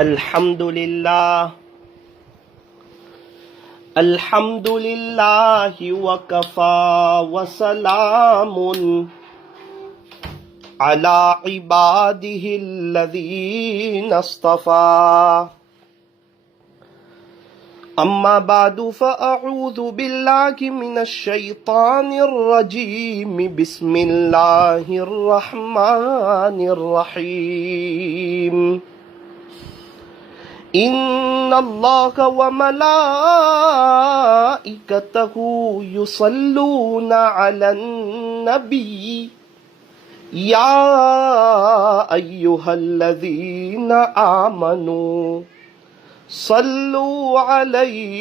الحمد لله وكفى وسلام على عباده الذين اصطفى أما بعد فأعوذ بالله من الشيطان الرجيم بسم الله الرحمن الرحيم إن الله وملائكته يصلون على النبي يا أيها الذين آمنوا صلوا عليه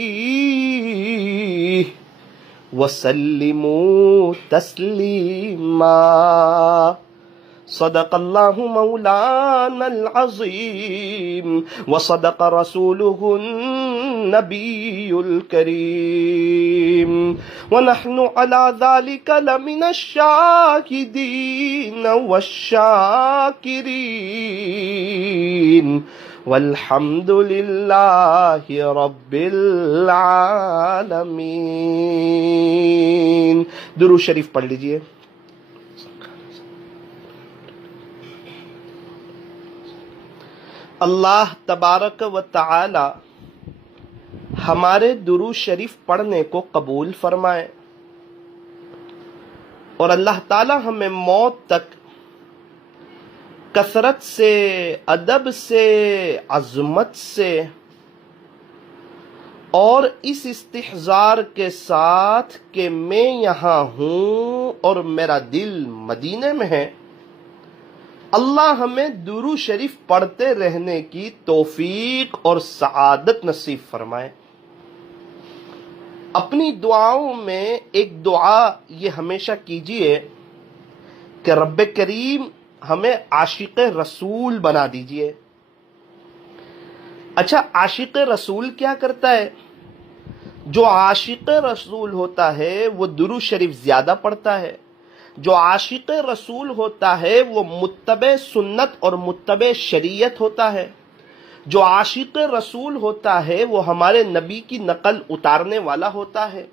وسلموا تسليما صدق الله مولانا العظيم وصدق رسوله النبي الكريم ونحن على ذلك لمن الشاهدين والشاكرين والحمد لله رب العالمین۔ درود شریف پڑھ لیجئے۔ اللہ تبارک و تعالی ہمارے درود شریف پڑھنے کو قبول فرمائے اور اللہ تعالی ہمیں موت تک کثرت سے، ادب سے، عظمت سے اور اس استحضار کے ساتھ کہ میں یہاں ہوں اور میرا دل مدینے میں ہے، اللہ ہمیں درود شریف پڑھتے رہنے کی توفیق اور سعادت نصیب فرمائے۔ اپنی دعاؤں میں ایک دعا یہ ہمیشہ کیجئے کہ رب کریم ہمیں عاشق رسول بنا دیجئے۔ اچھا، عاشق رسول کیا کرتا ہے؟ جو عاشق رسول ہوتا ہے وہ درود شریف زیادہ پڑھتا ہے۔ جو عاشق رسول ہوتا ہے وہ متبع سنت اور متبع شریعت ہوتا ہے۔ جو عاشق رسول ہوتا ہے وہ ہمارے نبی کی نقل اتارنے والا ہوتا ہے۔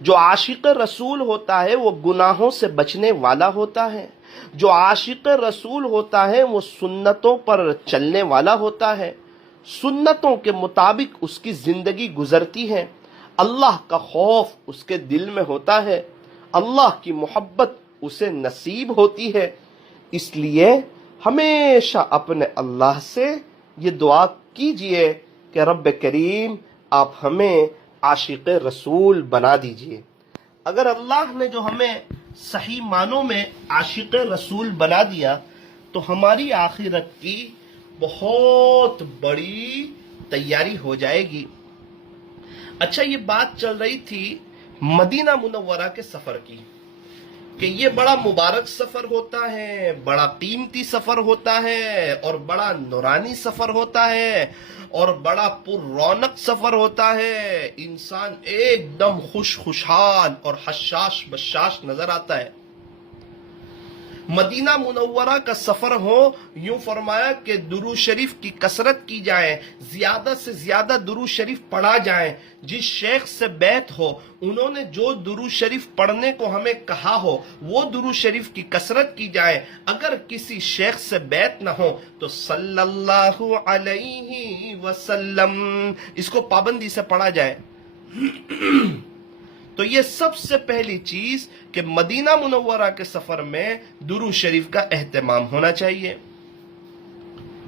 جو عاشق رسول ہوتا ہے وہ گناہوں سے بچنے والا ہوتا ہے۔ جو عاشق رسول ہوتا ہے وہ سنتوں پر چلنے والا ہوتا ہے۔ سنتوں کے مطابق اس کی زندگی گزرتی ہے۔ اللہ کا خوف اس کے دل میں ہوتا ہے۔ اللہ کی محبت اسے نصیب ہوتی ہے۔ اس لیے ہمیشہ اپنے اللہ سے یہ دعا کیجئے کہ رب کریم آپ ہمیں عاشق رسول بنا دیجئے۔ اگر اللہ نے جو ہمیں صحیح معنوں میں عاشق رسول بنا دیا تو ہماری آخرت کی بہت بڑی تیاری ہو جائے گی۔ اچھا، یہ بات چل رہی تھی مدینہ منورہ کے سفر کی کہ یہ بڑا مبارک سفر ہوتا ہے، بڑا قیمتی سفر ہوتا ہے اور بڑا نورانی سفر ہوتا ہے اور بڑا پر رونق سفر ہوتا ہے۔ انسان ایک دم خوشحال اور حشاش بشاش نظر آتا ہے۔ مدینہ منورہ کا سفر ہو، یوں فرمایا کہ درود شریف کی کثرت کی جائے، زیادہ سے زیادہ درود شریف پڑھا جائے۔ جس شیخ سے بیعت ہو انہوں نے جو درود شریف پڑھنے کو ہمیں کہا ہو وہ درود شریف کی کثرت کی جائے۔ اگر کسی شیخ سے بیعت نہ ہو تو صلی اللہ علیہ وسلم اس کو پابندی سے پڑھا جائے۔ تو یہ سب سے پہلی چیز کہ مدینہ منورہ کے سفر میں درود شریف کا اہتمام ہونا چاہیے۔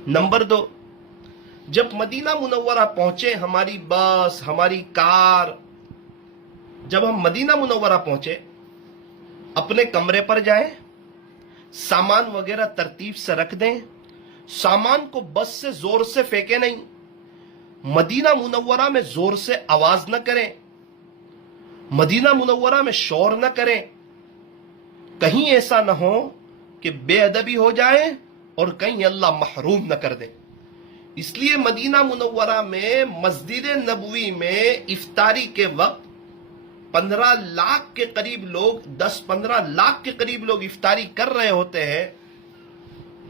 نمبر 2، جب مدینہ منورہ پہنچے، ہماری بس، ہماری کار، جب ہم مدینہ منورہ پہنچے اپنے کمرے پر جائیں، سامان وغیرہ ترتیب سے رکھ دیں۔ سامان کو بس سے زور سے پھینکے نہیں، مدینہ منورہ میں زور سے آواز نہ کریں، مدینہ منورہ میں شور نہ کریں، کہیں ایسا نہ ہو کہ بے ادبی ہو جائے اور کہیں اللہ محروم نہ کر دے۔ اس لیے مدینہ منورہ میں مسجد نبوی میں افطاری کے وقت 15 لاکھ کے قریب لوگ 10-15 لاکھ کے قریب لوگ افطاری کر رہے ہوتے ہیں،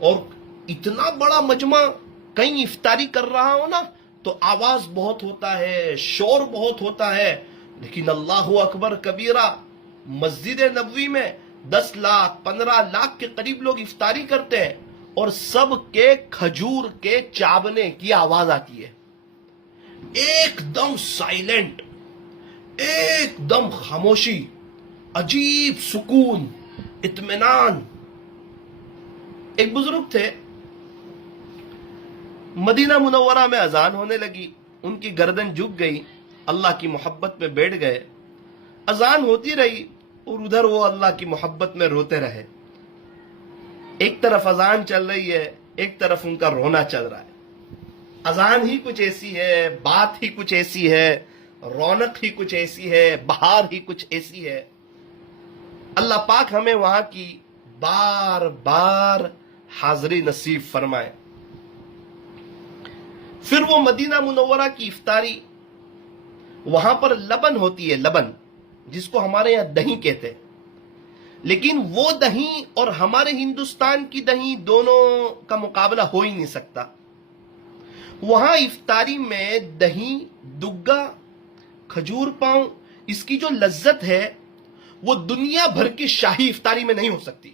اور اتنا بڑا مجمع کہیں افطاری کر رہا ہو نا تو آواز بہت ہوتا ہے، شور بہت ہوتا ہے، لیکن اللہ اکبر کبیرہ مسجد نبوی میں 10 لاکھ 15 لاکھ کے قریب لوگ افطاری کرتے ہیں اور سب کے کھجور کے چابنے کی آواز آتی ہے، ایک دم سائلنٹ، ایک دم خاموشی، عجیب سکون، اطمینان۔ ایک بزرگ تھے، مدینہ منورہ میں اذان ہونے لگی، ان کی گردن جھک گئی، اللہ کی محبت میں بیٹھ گئے، اذان ہوتی رہی اور ادھر وہ اللہ کی محبت میں روتے رہے۔ ایک طرف اذان چل رہی ہے، ایک طرف ان کا رونا چل رہا ہے۔ اذان ہی کچھ ایسی ہے، بات ہی کچھ ایسی ہے، رونق ہی کچھ ایسی ہے، بہار ہی کچھ ایسی ہے۔ اللہ پاک ہمیں وہاں کی بار بار حاضری نصیب فرمائے۔ پھر وہ مدینہ منورہ کی افطاری، وہاں پر لبن ہوتی ہے، لبن جس کو ہمارے یہاں دہی کہتے ہیں، لیکن وہ دہی اور ہمارے ہندوستان کی دہی دونوں کا مقابلہ ہو ہی نہیں سکتا۔ وہاں افطاری میں دہی، دگا، کھجور پاؤں، اس کی جو لذت ہے وہ دنیا بھر کی شاہی افطاری میں نہیں ہو سکتی۔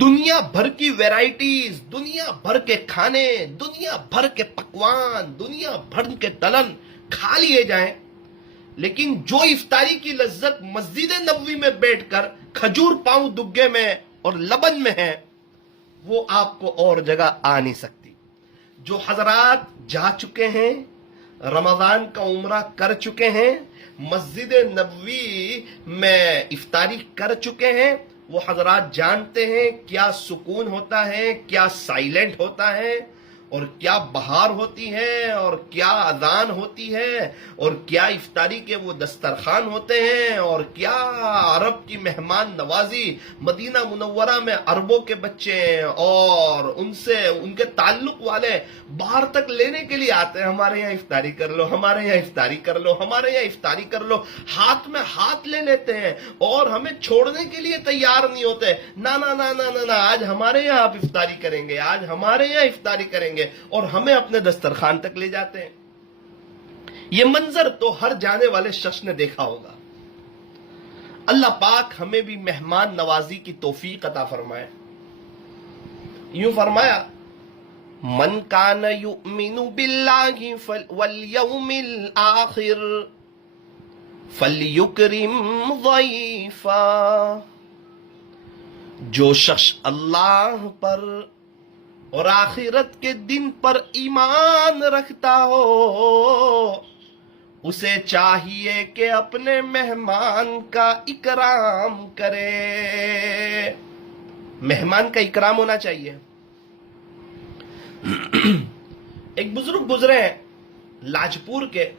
دنیا بھر کی ویرائٹیز، دنیا بھر کے کھانے، دنیا بھر کے پکوان، دنیا بھر کے تلن کھا لیے جائیں، لیکن جو افطاری کی لذت مسجد نبوی میں بیٹھ کر کھجور پاؤں دگے میں اور لبن میں ہے، وہ آپ کو اور جگہ آ نہیں سکتی۔ جو حضرات جا چکے ہیں، رمضان کا عمرہ کر چکے ہیں، مسجد نبوی میں افطاری کر چکے ہیں، وہ حضرات جانتے ہیں کیا سکون ہوتا ہے، کیا سائلنٹ ہوتا ہے، اور کیا بہار ہوتی ہے، اور کیا اذان ہوتی ہے، اور کیا افطاری کے وہ دسترخوان ہوتے ہیں، اور کیا عرب کی مہمان نوازی۔ مدینہ منورہ میں عربوں کے بچے ہیں اور ان سے ان کے تعلق والے باہر تک لینے کے لیے آتے ہیں، ہمارے یہاں افطاری کر لو، ہمارے یہاں افطاری کر لو، ہمارے یہاں افطاری کر لو، ہاتھ میں ہاتھ لے لیتے ہیں اور ہمیں چھوڑنے کے لیے تیار نہیں ہوتے۔ نا نا نا نا نا نا، آج ہمارے یہاں آپ افطاری کریں گے، آج ہمارے یہاں افطاری کریں گے، اور ہمیں اپنے دسترخوان تک لے جاتے ہیں۔ یہ منظر تو ہر جانے والے شخص نے دیکھا ہوگا۔ اللہ پاک ہمیں بھی مہمان نوازی کی توفیق عطا فرمائے۔ یوں فرمایا، من کان یؤمن باللہ والیوم الآخر فلیکرم ضیفا۔ جو شخص اللہ پر اور آخرت کے دن پر ایمان رکھتا ہو، اسے چاہیے کہ اپنے مہمان کا اکرام کرے۔ مہمان کا اکرام ہونا چاہیے۔ ایک بزرگ گزرے ہیں لاجپور کے،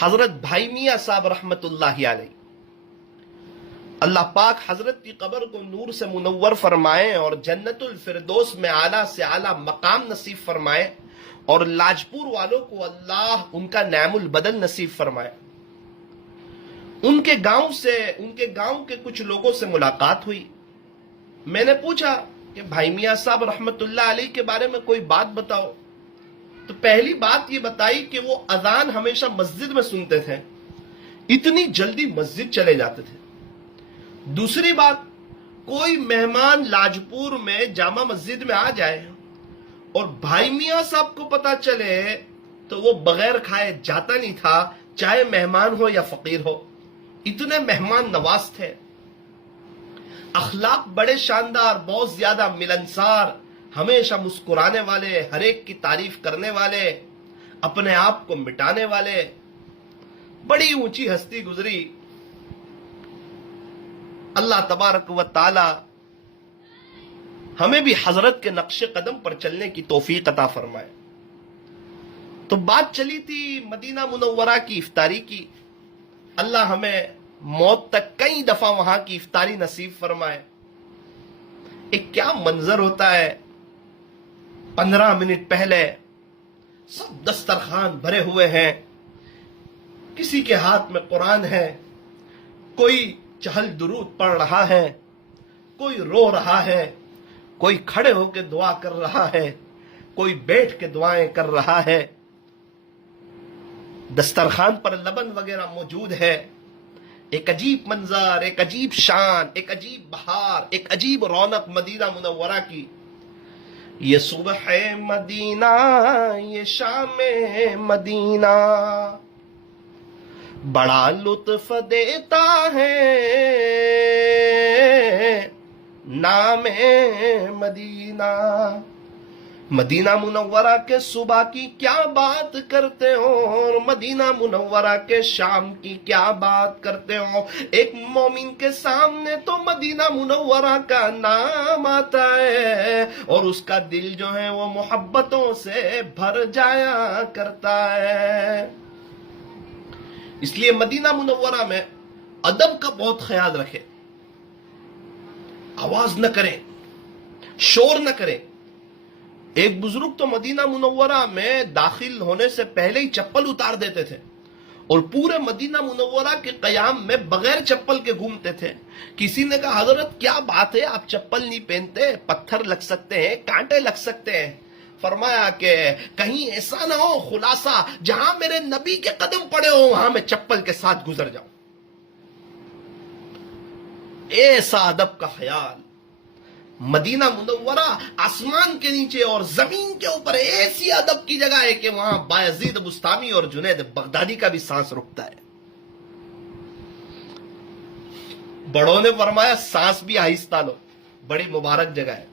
حضرت بھائی میاں صاحب رحمت اللہ علیہ۔ اللہ پاک حضرت کی قبر کو نور سے منور فرمائے اور جنت الفردوس میں اعلیٰ سے اعلیٰ مقام نصیب فرمائے، اور لاجپور والوں کو اللہ ان کا نعم البدن نصیب فرمائے۔ ان کے گاؤں کے کچھ لوگوں سے ملاقات ہوئی۔ میں نے پوچھا کہ بھائی میاں صاحب رحمت اللہ علیہ کے بارے میں کوئی بات بتاؤ، تو پہلی بات یہ بتائی کہ وہ اذان ہمیشہ مسجد میں سنتے تھے، اتنی جلدی مسجد چلے جاتے تھے۔ دوسری بات، کوئی مہمان لاجپور میں جامع مسجد میں آ جائے اور بھائی میاں صاحب کو پتا چلے تو وہ بغیر کھائے جاتا نہیں تھا، چاہے مہمان ہو یا فقیر ہو۔ اتنے مہمان نواز تھے، اخلاق بڑے شاندار، بہت زیادہ ملنسار، ہمیشہ مسکرانے والے، ہر ایک کی تعریف کرنے والے، اپنے آپ کو مٹانے والے، بڑی اونچی ہستی گزری۔ اللہ تبارک و تعالی ہمیں بھی حضرت کے نقش قدم پر چلنے کی توفیق عطا فرمائے۔ تو بات چلی تھی مدینہ منورہ کی افطاری کی، اللہ ہمیں موت تک کئی دفعہ وہاں کی افطاری نصیب فرمائے۔ ایک کیا منظر ہوتا ہے، 15 منٹ پہلے سب دسترخوان بھرے ہوئے ہیں، کسی کے ہاتھ میں قرآن ہے، کوئی چہل درود پڑھ رہا ہے، کوئی رو رہا ہے، کوئی کھڑے ہو کے دعا کر رہا ہے، کوئی بیٹھ کے دعائیں کر رہا ہے، دسترخوان پر لبن وغیرہ موجود ہے، ایک عجیب منظر، ایک عجیب شان، ایک عجیب بہار، ایک عجیب رونق مدینہ منورہ کی. یہ صبح مدینہ، یہ شام مدینہ، بڑا لطف دیتا ہے نام مدینہ. مدینہ منورہ کے صبح کی کیا بات کرتے ہو، اور مدینہ منورہ کے شام کی کیا بات کرتے ہو. ایک مومن کے سامنے تو مدینہ منورہ کا نام آتا ہے اور اس کا دل جو ہے وہ محبتوں سے بھر جایا کرتا ہے. اس لیے مدینہ منورہ میں ادب کا بہت خیال رکھے، آواز نہ کریں، شور نہ کریں. ایک بزرگ تو مدینہ منورہ میں داخل ہونے سے پہلے ہی چپل اتار دیتے تھے اور پورے مدینہ منورہ کے قیام میں بغیر چپل کے گھومتے تھے. کسی نے کہا حضرت کیا بات ہے، آپ چپل نہیں پہنتے، پتھر لگ سکتے ہیں، کانٹے لگ سکتے ہیں. فرمایا کہ کہیں ایسا نہ ہو خلاصہ جہاں میرے نبی کے قدم پڑے ہو وہاں میں چپل کے ساتھ گزر جاؤں. ایسا ادب کا خیال. مدینہ منورہ آسمان کے نیچے اور زمین کے اوپر ایسی ادب کی جگہ ہے کہ وہاں بایزید بستامی اور جنید بغدادی کا بھی سانس رکتا ہے. بڑوں نے فرمایا سانس بھی آہستہ لو، بڑی مبارک جگہ ہے.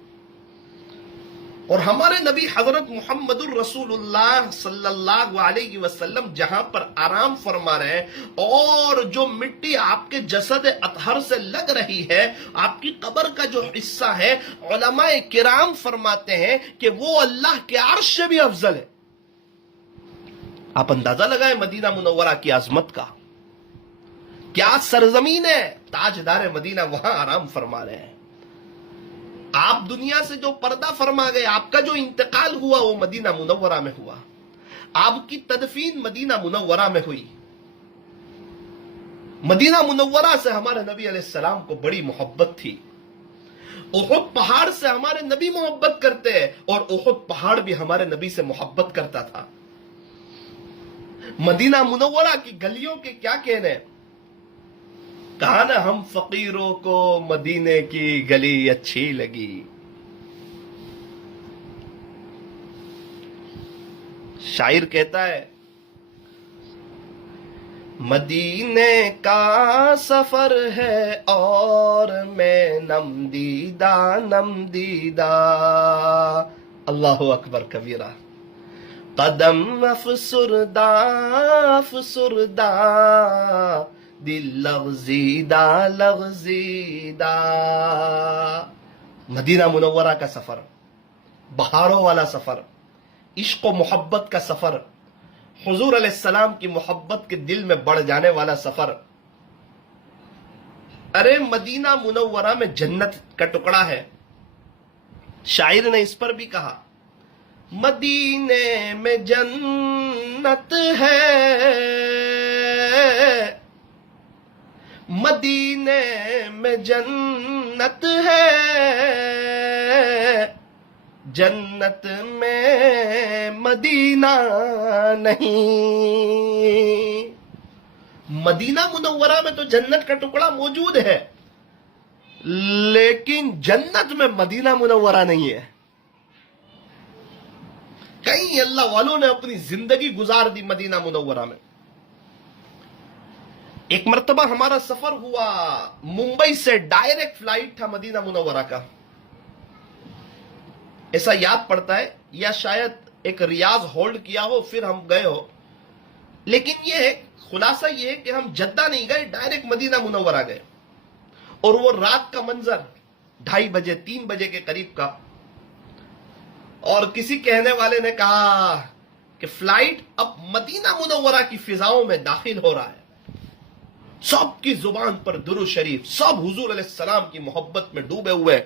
اور ہمارے نبی حضرت محمد الرسول اللہ صلی اللہ علیہ وسلم جہاں پر آرام فرما رہے ہیں اور جو مٹی آپ کے جسد اطہر سے لگ رہی ہے، آپ کی قبر کا جو حصہ ہے، علماء کرام فرماتے ہیں کہ وہ اللہ کے عرش سے بھی افضل ہے. آپ اندازہ لگائیں مدینہ منورہ کی عظمت کا. کیا سرزمین ہے، تاجدار مدینہ وہاں آرام فرما رہے ہیں. آپ دنیا سے جو پردہ فرما گئے، آپ کا جو انتقال ہوا وہ مدینہ منورہ میں ہوا. آپ کی تدفین مدینہ منورہ میں ہوئی. مدینہ منورہ سے ہمارے نبی علیہ السلام کو بڑی محبت تھی. احد پہاڑ سے ہمارے نبی محبت کرتے اور احد پہاڑ بھی ہمارے نبی سے محبت کرتا تھا. مدینہ منورہ کی گلیوں کے کیا کہنے، کہا نا ہم فقیروں کو مدینے کی گلی اچھی لگی. شاعر کہتا ہے مدینے کا سفر ہے اور میں نم دیدہ نم دیدہ. اللہ اکبر کبیرہ. قدم افسردہ افسردہ، دل لغزیدہ لغزیدہ. مدینہ منورہ کا سفر، بہاروں والا سفر، عشق و محبت کا سفر، حضور علیہ السلام کی محبت کے دل میں بڑھ جانے والا سفر. ارے مدینہ منورہ میں جنت کا ٹکڑا ہے. شاعر نے اس پر بھی کہا مدینے میں جنت ہے، مدینے میں جنت ہے، جنت میں مدینہ نہیں. مدینہ منورہ میں تو جنت کا ٹکڑا موجود ہے لیکن جنت میں مدینہ منورہ نہیں ہے. کئی اللہ والوں نے اپنی زندگی گزار دی مدینہ منورہ میں. ایک مرتبہ ہمارا سفر ہوا، ممبئی سے ڈائریکٹ فلائٹ تھا مدینہ منورہ کا. ایسا یاد پڑتا ہے یا شاید ایک ریاض ہولڈ کیا ہو پھر ہم گئے ہو، لیکن یہ ہے خلاصہ یہ ہے کہ ہم جدہ نہیں گئے، ڈائریکٹ مدینہ منورہ گئے. اور وہ رات کا منظر 2:30 بجے 3 بجے کے قریب کا، اور کسی کہنے والے نے کہا کہ فلائٹ اب مدینہ منورہ کی فضاؤں میں داخل ہو رہا ہے. سب کی زبان پر درود شریف، سب حضور علیہ السلام کی محبت میں ڈوبے ہوئے،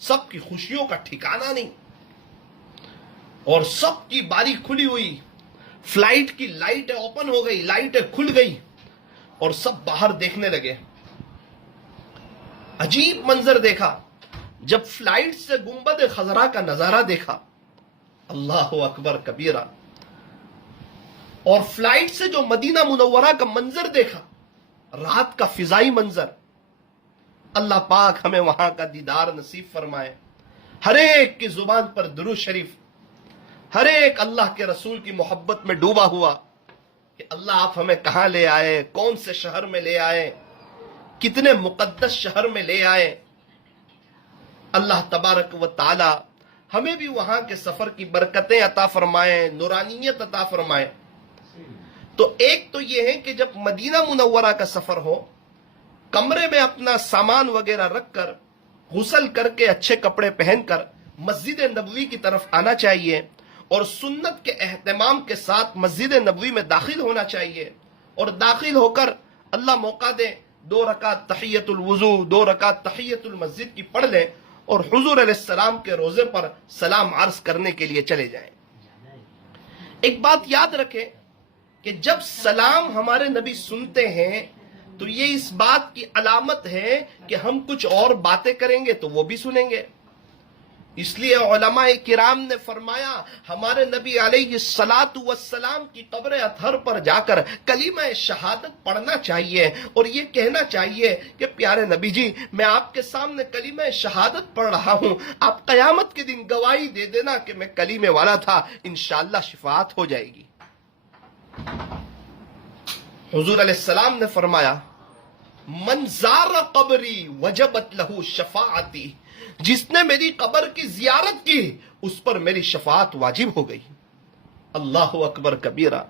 سب کی خوشیوں کا ٹھکانہ نہیں، اور سب کی باری کھلی ہوئی. فلائٹ کی لائٹیں اوپن ہو گئی، لائٹیں کھل گئی اور سب باہر دیکھنے لگے. عجیب منظر دیکھا جب فلائٹ سے گنبد خضرا کا نظارہ دیکھا. اللہ اکبر کبیرہ. اور فلائٹ سے جو مدینہ منورہ کا منظر دیکھا، رات کا فضائی منظر، اللہ پاک ہمیں وہاں کا دیدار نصیب فرمائے. ہر ایک کی زبان پر درود شریف، ہر ایک اللہ کے رسول کی محبت میں ڈوبا ہوا کہ اللہ آپ ہمیں کہاں لے آئے، کون سے شہر میں لے آئے، کتنے مقدس شہر میں لے آئے. اللہ تبارک و تعالی ہمیں بھی وہاں کے سفر کی برکتیں عطا فرمائے، نورانیت عطا فرمائے. تو ایک تو یہ ہے کہ جب مدینہ منورہ کا سفر ہو، کمرے میں اپنا سامان وغیرہ رکھ کر، غسل کر کے اچھے کپڑے پہن کر مسجد نبوی کی طرف آنا چاہیے، اور سنت کے اہتمام کے ساتھ مسجد نبوی میں داخل ہونا چاہیے. اور داخل ہو کر اللہ موقع دے 2 رکعت تحیت الوضو، 2 رکعت تحیت المسجد کی پڑھ لیں اور حضور علیہ السلام کے روضے پر سلام عرض کرنے کے لیے چلے جائیں. ایک بات یاد رکھیں کہ جب سلام ہمارے نبی سنتے ہیں تو یہ اس بات کی علامت ہے کہ ہم کچھ اور باتیں کریں گے تو وہ بھی سنیں گے. اس لیے علماء کرام نے فرمایا ہمارے نبی علیہ الصلاۃ والسلام کی قبر اطہر پر جا کر کلمہ شہادت پڑھنا چاہیے اور یہ کہنا چاہیے کہ پیارے نبی جی، میں آپ کے سامنے کلمہ شہادت پڑھ رہا ہوں، آپ قیامت کے دن گواہی دے دینا کہ میں کلمے والا تھا، انشاءاللہ شفاعت ہو جائے گی. حضور علیہ السلام نے فرمایا من زار قبری وجبت لہو شفاعتی، جس نے میری قبر کی زیارت کی اس پر میری شفاعت واجب ہو گئی. اللہ اکبر کبیرہ.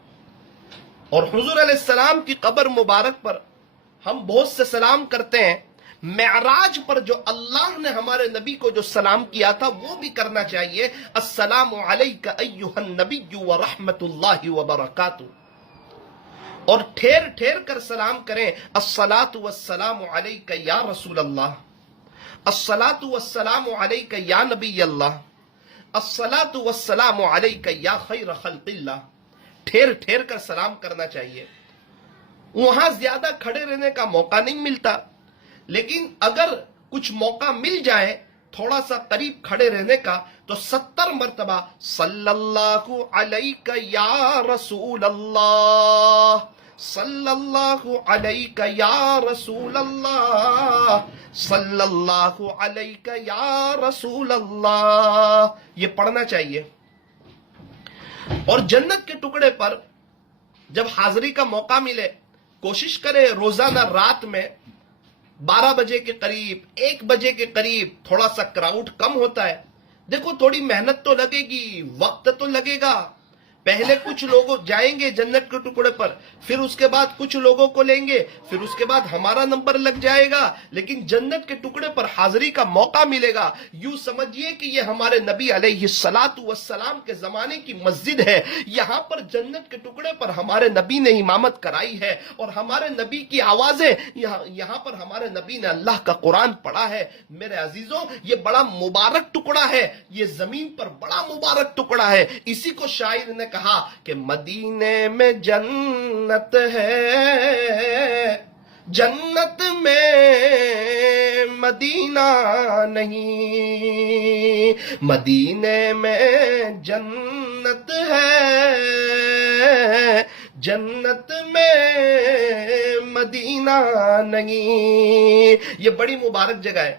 اور حضور علیہ السلام کی قبر مبارک پر ہم بہت سے سلام کرتے ہیں. معراج پر جو اللہ نے ہمارے نبی کو جو سلام کیا تھا وہ بھی کرنا چاہیے. السلام علیک ایھا النبی ورحمۃ اللہ وبرکاتہ. اور ٹھیر ٹھیر کر سلام کریں. الصلاۃ والسلام علیک یا رسول اللہ، الصلاۃ والسلام علیک یا نبی اللہ، الصلاۃ والسلام علیک یا خیر خلق اللہ. ٹھیر ٹھیر کر سلام کرنا چاہیے. وہاں زیادہ کھڑے رہنے کا موقع نہیں ملتا، لیکن اگر کچھ موقع مل جائے تھوڑا سا قریب کھڑے رہنے کا تو 70 مرتبہ صلی اللہ علیہ یا رسول اللہ، صلی اللہ علیہ یا رسول اللہ، صلی اللہ علیہ یا رسول اللہ، یہ پڑھنا چاہیے. اور جنت کے ٹکڑے پر جب حاضری کا موقع ملے کوشش کرے روزانہ رات میں 12 بجے کے قریب، 1 بجے کے قریب، تھوڑا سا کراؤڈ کم ہوتا ہے. دیکھو تھوڑی محنت تو لگے گی، وقت تو لگے گا. پہلے کچھ لوگ جائیں گے جنت کے ٹکڑے پر، پھر اس کے بعد کچھ لوگوں کو لیں گے، پھر اس کے بعد ہمارا نمبر لگ جائے گا. لیکن جنت کے ٹکڑے پر حاضری کا موقع ملے گا. یوں سمجھیے کہ یہ ہمارے نبی علیہ الصلاۃ والسلام کے زمانے کی مسجد ہے. یہاں پر جنت کے ٹکڑے پر ہمارے نبی نے امامت کرائی ہے اور ہمارے نبی کی آوازیں، یہاں پر ہمارے نبی نے اللہ کا قرآن پڑھا ہے. میرے عزیزوں، یہ بڑا مبارک ٹکڑا ہے، یہ زمین پر بڑا مبارک ٹکڑا ہے. اسی کو شاعر نے کہا کہ مدینے میں جنت ہے، جنت میں مدینہ نہیں، مدینے میں جنت ہے، جنت میں مدینہ نہیں. یہ بڑی مبارک جگہ ہے.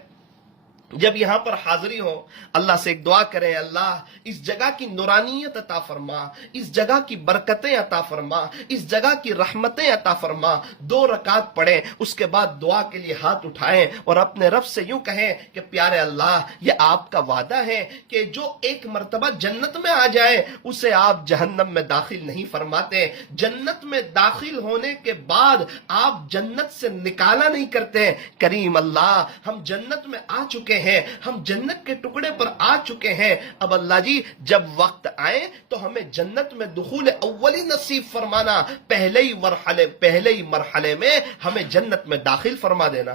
جب یہاں پر حاضری ہو اللہ سے ایک دعا کریں، اللہ اس جگہ کی نورانیت عطا فرما، اس جگہ کی برکتیں عطا فرما، اس جگہ کی رحمتیں عطا فرما. 2 رکعت پڑھیں، اس کے بعد دعا کے لیے ہاتھ اٹھائیں اور اپنے رب سے یوں کہیں کہ پیارے اللہ، یہ آپ کا وعدہ ہے کہ جو ایک مرتبہ جنت میں آ جائے اسے آپ جہنم میں داخل نہیں فرماتے. جنت میں داخل ہونے کے بعد آپ جنت سے نکالا نہیں کرتے. کریم اللہ، ہم جنت میں آ چکے ہیں، ہم جنت کے ٹکڑے پر آ چکے ہیں. اب اللہ جی جب وقت آئے تو ہمیں جنت میں دخول اولی نصیب فرمانا، پہلے ہی مرحلے میں ہمیں جنت میں داخل فرما دینا.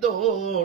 2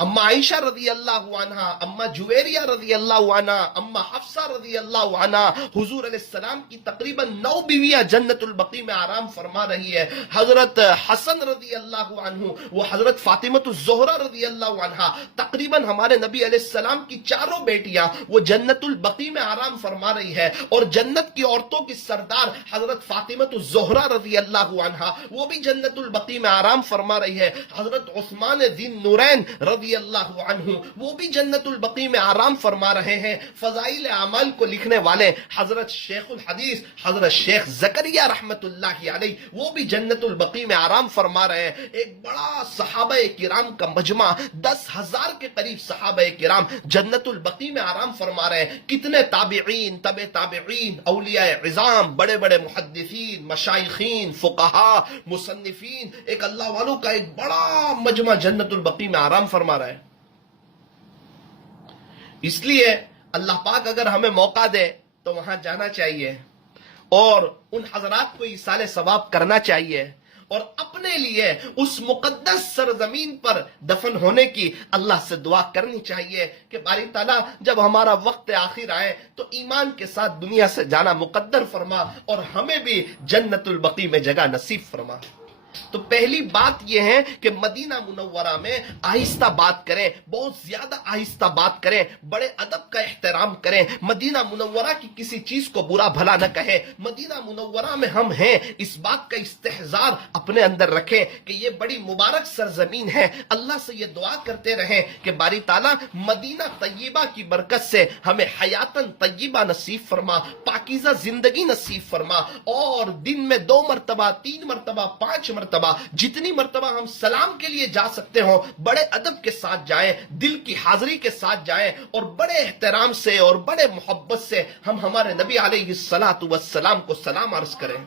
اما عائشہ رضی اللہ عنہا، اما جویریہ رضی اللہ عنہا، اما حفصہ رضی اللہ عنہا، حضور علیہ السلام کی تقریباً 9 بیویاں جنت البقیع میں آرام فرما رہی ہے. حضرت حسن رضی اللہ عنہ، وہ حضرت فاطمۃ الزہرا رضی اللہ عنہا، تقریباً ہمارے نبی علیہ السلام کی چاروں بیٹیاں وہ جنت البقیع میں آرام فرما رہی ہے. اور جنت کی عورتوں کی سردار حضرت فاطمۃ الزہرا رضی اللہ عنہا، وہ بھی جنت البقیع میں آرام فرما رہی ہے. حضرت عثمان ذی النورین رضی اللہ عنہ، وہ بھی جنت البقیع میں آرام فرما رہے ہیں. فضائل اعمال کو لکھنے والے حضرت شیخ الحدیث حضرت شیخ زکریا رحمت اللہ علیہ، وہ بھی جنت البقیع میں آرام فرما رہے ہیں. ایک بڑا صحابہ کرام کا مجمع، 10,000 کے قریب صحابہ کرام جنت البقیع میں آرام فرما رہے ہیں. کتنے تابعین، تبع تابعین، اولیاء عظام، بڑے بڑے محدثین، مشائخین، فقہا، مصنفین، ایک اللہ والوں کا ایک بڑا مجمع جنت البقیع میں آرام فرما رہا ہے. اس لیے اللہ پاک اگر ہمیں موقع دے تو وہاں جانا چاہیے اور ان حضرات کو ایصال ثواب کرنا چاہیے، اور اپنے لیے اس مقدس سرزمین پر دفن ہونے کی اللہ سے دعا کرنی چاہیے کہ باری تعالیٰ جب ہمارا وقت آخر آئے تو ایمان کے ساتھ دنیا سے جانا مقدر فرما اور ہمیں بھی جنت البقیع میں جگہ نصیب فرما. تو پہلی بات یہ ہے کہ مدینہ منورہ میں آہستہ بات کریں، بہت زیادہ آہستہ بات کریں، بڑے ادب کا احترام کریں. مدینہ منورہ کی کسی چیز کو برا بھلا نہ کہیں. مدینہ منورہ میں ہم ہیں، اس بات کا استحضار اپنے اندر رکھیں کہ یہ بڑی مبارک سرزمین ہے. اللہ سے یہ دعا کرتے رہیں کہ باری تعالیٰ مدینہ طیبہ کی برکت سے ہمیں حیاتاً طیبہ نصیب فرما، پاکیزہ زندگی نصیب فرما، اور دن میں 2 مرتبہ، 3 مرتبہ، 5 مرتبہ، جتنی مرتبہ ہم سلام کے لیے جا سکتے ہوں بڑے ادب کے ساتھ جائیں، دل کی حاضری کے ساتھ جائیں، اور بڑے احترام سے اور بڑے محبت سے ہم ہمارے نبی علیہ الصلاۃ والسلام کو سلام عرض کریں.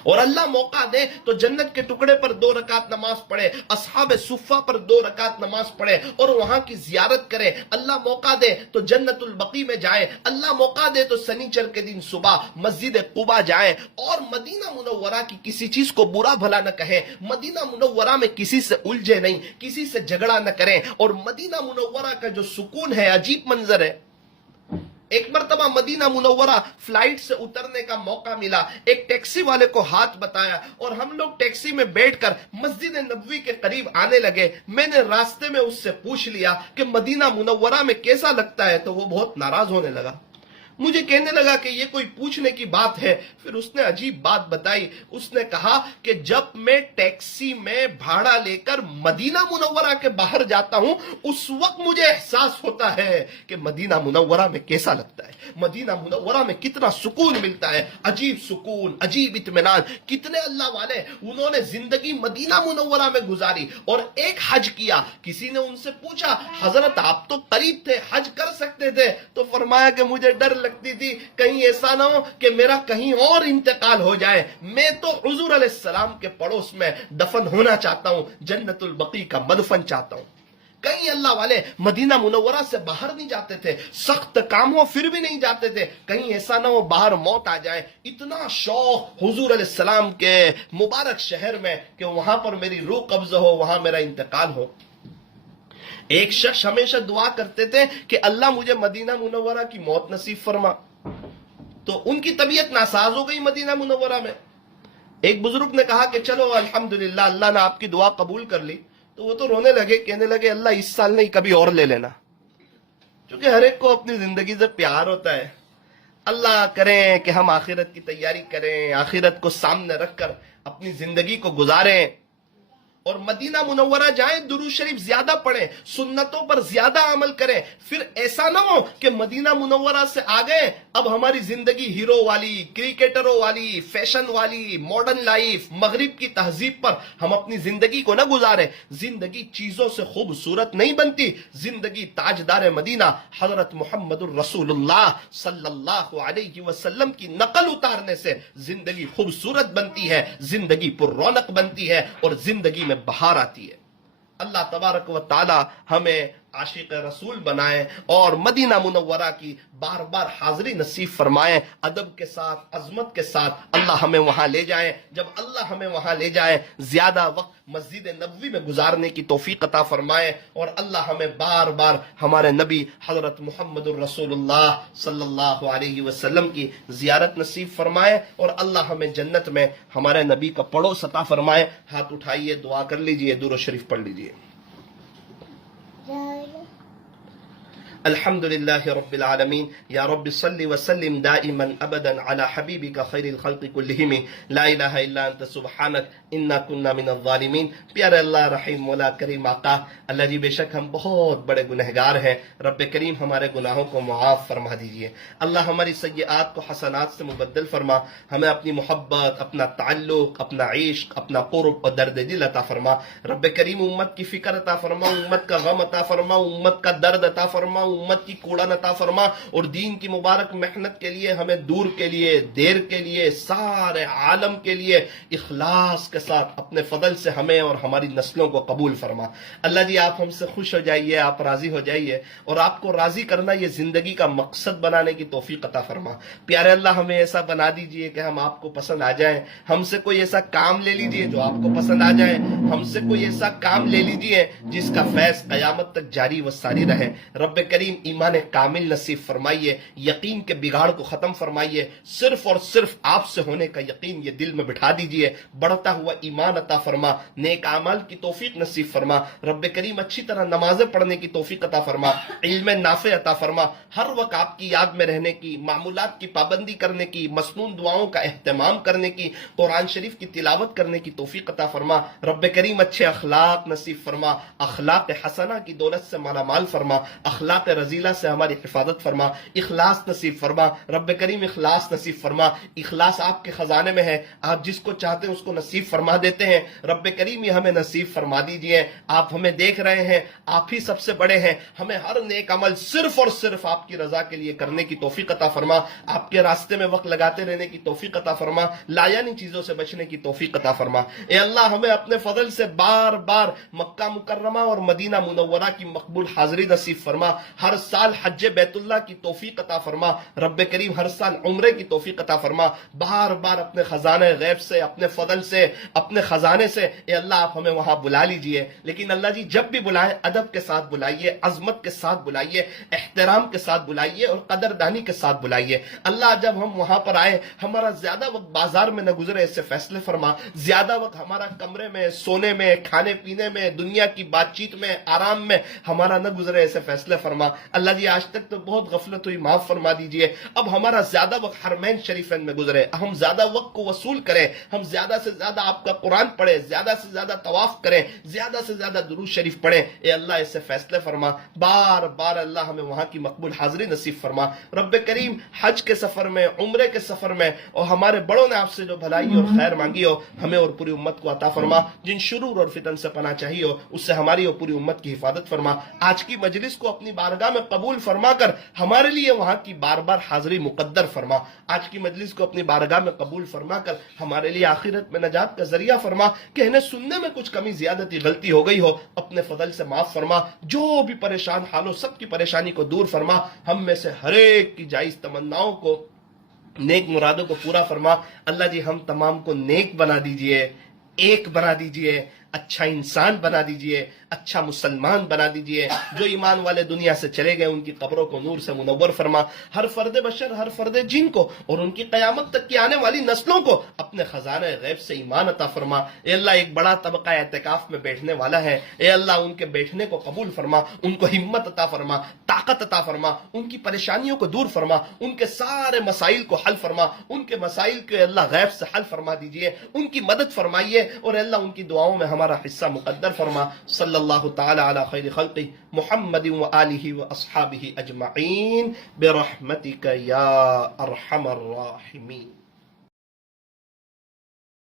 اور اللہ موقع دے تو جنت کے ٹکڑے پر 2 رکعت نماز پڑھے، اصحاب صفہ پر 2 رکعت نماز پڑھے اور وہاں کی زیارت کرے. اللہ موقع دے تو جنت البقیع میں جائے، اللہ موقع دے تو سنیچر کے دن صبح مسجد قباء جائیں، اور مدینہ منورہ کی کسی چیز کو برا بھلا نہ کہیں. مدینہ منورہ میں کسی سے الجھے نہیں، کسی سے جھگڑا نہ کریں. اور مدینہ منورہ کا جو سکون ہے، عجیب منظر ہے. ایک مرتبہ مدینہ منورہ فلائٹ سے اترنے کا موقع ملا، ایک ٹیکسی والے کو ہاتھ بتایا اور ہم لوگ ٹیکسی میں بیٹھ کر مسجد نبوی کے قریب آنے لگے. میں نے راستے میں اس سے پوچھ لیا کہ مدینہ منورہ میں کیسا لگتا ہے، تو وہ بہت ناراض ہونے لگا. مجھے کہنے لگا کہ یہ کوئی پوچھنے کی بات ہے. پھر اس نے عجیب بات بتائی. اس نے کہا کہ جب میں ٹیکسی میں بھاڑا لے کر مدینہ منورہ کے باہر جاتا ہوں اس وقت مجھے احساس ہوتا ہے کہ مدینہ منورہ میں کیسا لگتا ہے، مدینہ منورہ میں کتنا سکون ملتا ہے. عجیب سکون، عجیب اطمینان. کتنے اللہ والے انہوں نے زندگی مدینہ منورہ میں گزاری اور ایک حج کیا. کسی نے ان سے پوچھا حضرت آپ تو قریب تھے، حج کر سکتے تھے؟ تو فرمایا کہ مجھے ڈر لگتی تھی کہیں ایسا نہ ہو کہ میرا کہیں اور انتقال ہو جائے. میں تو حضور علیہ السلام کے پڑوس میں دفن ہونا چاہتا ہوں، جنت البقیع کا مدفن چاہتا ہوں. کئی اللہ والے مدینہ منورہ سے باہر نہیں جاتے تھے، سخت کام ہو پھر بھی نہیں جاتے تھے، کہیں ایسا نہ ہو باہر موت آ جائے. اتنا شوق حضور علیہ السلام کے مبارک شہر میں کہ وہاں پر میری روح قبض ہو، وہاں میرا انتقال ہو. ایک شخص ہمیشہ دعا کرتے تھے کہ اللہ مجھے مدینہ منورہ کی موت نصیب فرما. تو ان کی طبیعت ناساز ہو گئی مدینہ منورہ میں. ایک بزرگ نے کہا کہ چلو الحمدللہ اللہ نے آپ کی دعا قبول کر لی. تو وہ تو رونے لگے، کہنے لگے اللہ اس سال نہیں کبھی اور لے لینا. کیونکہ ہر ایک کو اپنی زندگی سے پیار ہوتا ہے. اللہ کریں کہ ہم آخرت کی تیاری کریں، آخرت کو سامنے رکھ کر اپنی زندگی کو گزاریں اور مدینہ منورہ جائیں، درود شریف زیادہ پڑھیں، سنتوں پر زیادہ عمل کریں. پھر ایسا نہ ہو کہ مدینہ منورہ سے آگئے اب ہماری زندگی ہیرو والی، کرکٹروں والی، فیشن والی، ماڈرن لائف، مغرب کی تہذیب پر ہم اپنی زندگی کو نہ گزاریں. زندگی چیزوں سے خوبصورت نہیں بنتی، زندگی تاجدار مدینہ حضرت محمد الرسول اللہ صلی اللہ علیہ وسلم کی نقل اتارنے سے زندگی خوبصورت بنتی ہے، زندگی پر رونق بنتی ہے اور زندگی میں بہار آتی ہے. اللہ تبارک و تعالی ہمیں عاشق رسول بنائیں اور مدینہ منورہ کی بار بار حاضری نصیب فرمائیں، ادب کے ساتھ، عظمت کے ساتھ اللہ ہمیں وہاں لے جائیں۔ جب اللہ ہمیں وہاں لے جائے زیادہ وقت مسجد نبوی میں گزارنے کی توفیق عطا فرمائے، اور اللہ ہمیں بار بار ہمارے نبی حضرت محمد الرسول اللہ صلی اللہ علیہ وسلم کی زیارت نصیب فرمائے، اور اللہ ہمیں جنت میں ہمارے نبی کا پڑوس عطا فرمائے۔ ہاتھ اٹھائیے، دعا کر لیجئے، درود شریف پڑھ لیجئے۔ الحمد لله رب العالمين يا رب صل وسلم دائما ابدا على حبيبك خير الخلق كلهم لا الہ الا انت سبحانك انا كنا من الظالمين۔ پیارے اللہ رحیم مولا کریم آقا، اللہ جی بے شک ہم بہت بڑے گنہگار ہیں، رب کریم ہمارے گناہوں کو معاف فرما دیجئے، اللہ ہماری سیئات کو حسنات سے مبدل فرما، ہمیں اپنی محبت، اپنا تعلق، اپنا عشق، اپنا قرب اور درد دل عطا فرما، رب کریم امت کی فکر عطا فرما، امت کا غم عطا فرما، امت کا درد عطا فرما، امت کی کوڑن عطا فرما، اور دین کی مبارک محنت کے لیے ہمیں دور کے لیے، دیر کے لیے، سارے عالم کے لیے اخلاص کے ساتھ اپنے فضل سے ہمیں اور ہماری نسلوں کو قبول فرما۔ اللہ جی آپ ہم سے خوش ہو جائیے، آپ راضی ہو جائیے، اور آپ کو راضی کرنا یہ زندگی کا مقصد بنانے کی توفیق عطا فرما۔ پیارے اللہ ہمیں ایسا بنا دیجئے کہ ہم آپ کو پسند آ جائیں، ہم سے کوئی ایسا کام لے لیجئے جو آپ کو پسند آ جائے، ہم سے کوئی ایسا کام لے لیجئے جس کا فیض قیامت تک جاری و ساری رہے۔ رب کریم ایمان کامل نصیب فرمائیے، یقین کے بگاڑ کو ختم فرمائیے، صرف اور صرف آپ سے ہونے کا یقین یہ دل میں بٹھا دیجئے، بڑھتا ہوا ایمان عطا فرما، نیک اعمال کی توفیق نصیب فرما، رب کریم اچھی طرح نمازیں پڑھنے کی توفیق عطا فرما، علم نافع عطا فرما، ہر وقت آپ کی یاد میں رہنے کی، معمولات کی پابندی کرنے کی، مسنون دعاؤں کا اہتمام کرنے کی، قرآن شریف کی تلاوت کرنے کی توفیق عطا فرما، رب کریم اچھے اخلاق نصیب فرما، اخلاق حسنہ کی دولت سے مالا مال فرما، اخلاق رذیلہ سے ہماری حفاظت فرما، اخلاص نصیب فرما، رب کریم اخلاص نصیب فرما، اخلاص آپ کے خزانے میں ہے، آپ جس کو چاہتے ہیں اس کو نصیب فرما دیتے ہیں، رب کریم یہ ہمیں نصیب فرما دیجئے۔ آپ ہمیں دیکھ رہے ہیں، آپ ہی سب سے بڑے ہیں، ہمیں ہر نیک عمل صرف اور صرف آپ کی رضا کے لیے کرنے کی توفیق عطا فرما، آپ کے راستے میں وقت لگاتے رہنے کی توفیق عطا فرما، لایانی چیزوں سے بچنے کی توفیق عطا فرما۔ اے اللہ ہمیں اپنے فضل سے بار بار مکہ مکرمہ اور مدینہ منورہ کی مقبول حاضری نصیب فرما، ہر سال حج بیت اللہ کی توفیق عطا فرما، رب کریم ہر سال عمرے کی توفیق عطا فرما، بار بار اپنے خزانے غیب سے، اپنے فضل سے، اپنے خزانے سے اے اللہ آپ ہمیں وہاں بلا لیجئے، لیکن اللہ جی جب بھی بلائیں ادب کے ساتھ بلائیے، عظمت کے ساتھ بلائیے، احترام کے ساتھ بلائیے اور قدردانی کے ساتھ بلائیے۔ اللہ جب ہم وہاں پر آئے ہمارا زیادہ وقت بازار میں نہ گزرے، اس سے فیصلے فرما، زیادہ وقت ہمارا کمرے میں، سونے میں، کھانے پینے میں، دنیا کی بات چیت میں، آرام میں ہمارا نہ گزرے، ایسے فیصلے فرما۔ اللہ جی آج تک تو بہت غفلت ہوئی، معاف فرما دیجئے، اب ہمارا زیادہ وقت حرمین شریفین میں گزرے، ہم زیادہ وقت کو وصول کریں، ہم زیادہ سے زیادہ آپ کا قرآن پڑھیں، زیادہ سے زیادہ طواف کریں، زیادہ سے زیادہ درود شریف پڑھیں، اے اللہ ایسے فیصلے فرما، بار بار اللہ ہمیں وہاں کی مقبول حاضری نصیب فرما۔ رب کریم حج کے سفر میں، عمرے کے سفر میں، اور ہمارے بڑوں نے آپ سے جو بھلائی اور خیر مانگی ہو ہمیں اور پوری امت کو عطا فرما، جن شرور اور فتن سے پناہ چاہیے ہو اس سے ہماری اور پوری امت کی حفاظت فرما۔ آج کی مجلس کو اپنی بارگاہ میں قبول فرما کر ہمارے لیے وہاں کی بار بار حاضری مقدر فرما، آج کی مجلس کو اپنی بارگاہ میں قبول فرما کر ہمارے لیے آخرت میں نجات کا ذریعہ فرما، کہنے سننے میں کچھ کمی زیادتی غلطی ہو گئی ہو اپنے فضل سے معاف فرما، جو بھی پریشان حال ہو سب کی پریشانی کو دور فرما، ہم میں سے ہر ایک کی جائز تمناؤں کو، نیک مرادوں کو پورا فرما۔ اللہ جی ہم تمام کو نیک بنا دیجئے، ایک بنا دیجئے، اچھا انسان بنا دیجئے، اچھا مسلمان بنا دیجئے، جو ایمان والے دنیا سے چلے گئے ان کی قبروں کو نور سے منور فرما، ہر فرد بشر، ہر فرد جن کو اور ان کی قیامت تک کی آنے والی نسلوں کو اپنے خزانہ غیب سے ایمان عطا فرما۔ اے اللہ ایک بڑا طبقہ اعتکاف میں بیٹھنے والا ہے، اے اللہ ان کے بیٹھنے کو قبول فرما، ان کو ہمت عطا فرما، طاقت عطا فرما، ان کی پریشانیوں کو دور فرما، ان کے سارے مسائل کو حل فرما، ان کے مسائل کو اللہ غیب سے حل فرما دیجئے، ان کی مدد فرمائیے، اور اللہ ان کی دعاؤں میں ہمارا حصہ مقدر فرما۔ صلی اللہ تعالی علی خیر خلقہ محمد وآلہ واصحابہ اجمعین برحمتک یا ارحم الراحمین۔